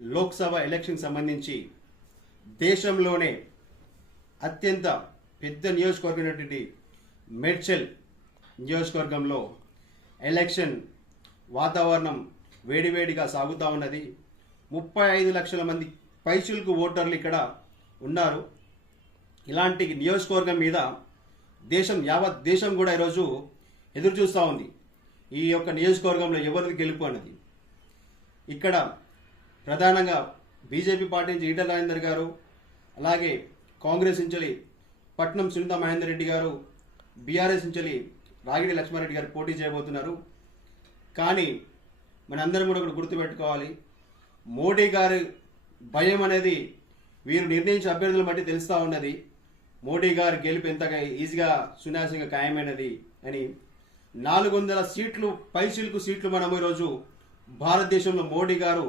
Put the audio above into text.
Lok Sabha election సంబంధించి దేశంలోనే అత్యంత పెద్ద నియోజకవర్గమైనటువంటి మేడ్చల్ నియోజకవర్గంలో ఎలక్షన్ వాతావరణం వేడివేడిగా సాగుతూ ఉన్నది. 35 లక్షల మంది పైచులకు ఓటర్లు ఇక్కడ ఉన్నారు. ఇలాంటి నియోజకవర్గం మీద యావత్ దేశం కూడా ఈరోజు ఎదురు చూస్తూ ఉంది. ఈ యొక్క నియోజకవర్గంలో ఎవరిది గెలుపు అన్నది. ఇక్కడ ప్రధానంగా బీజేపీ పార్టీ నుంచి ఈటల రాజేందర్ గారు, అలాగే కాంగ్రెస్ నుంచి పట్నం సునీత మహేందర్ రెడ్డి గారు, బీఆర్ఎస్ నుంచి రాగిడి లక్ష్మారెడ్డి గారు పోటీ చేయబోతున్నారు. కానీ మనందరం కూడా ఒకటి గుర్తుపెట్టుకోవాలి, మోడీ గారి భయం అనేది వీరు నిర్ణయించిన అభ్యర్థులను బట్టి తెలుస్తూ ఉన్నది. మోడీ గారు గెలుపు ఎంతగా ఈజీగా సునాయాసంగా ఖాయమైనది అని. 400 సీట్లు పైచిలకు సీట్లు మనం ఈరోజు భారతదేశంలో మోడీ గారు